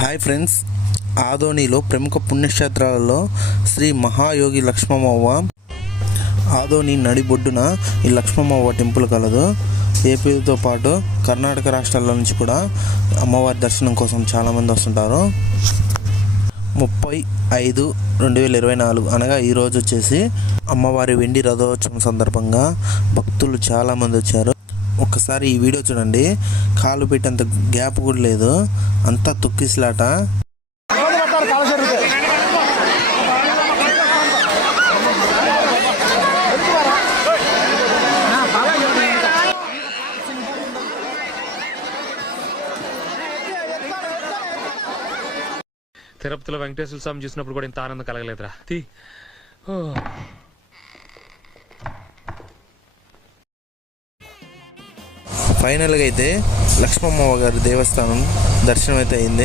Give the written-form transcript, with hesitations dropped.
Hi friends, ఆదోనిలో ప్రముఖ పుణ్యక్షేత్రాలలో శ్రీ మహాయోగి లక్ష్మమ్మవ్వ ఆదోని నడిబొడ్డున ఈ లక్ష్మమ్మవ్వ టెంపుల్ కలదు. ఏపీతో పాటు కర్ణాటక రాష్ట్రాల నుంచి కూడా అమ్మవారి దర్శనం కోసం చాలామంది వస్తుంటారు. 30/5/2024 అనగా ఈరోజు వచ్చేసి అమ్మవారి వెండి రథోత్సవం సందర్భంగా భక్తులు చాలామంది వచ్చారు. ఒక్కసారి ఈ వీడియో చూడండి, కాలు పెట్టేంత గ్యాప్ కూడా లేదు, అంతా తొక్కిసలాట. తిరుపతిలో వెంకటేశ్వర స్వామి చూసినప్పుడు కూడా ఇంత ఆనందం కలగలేదురా. ఫైనల్గా అయితే లక్ష్మమ్మవ్వ గారి దేవస్థానం దర్శనం అయితే అయింది.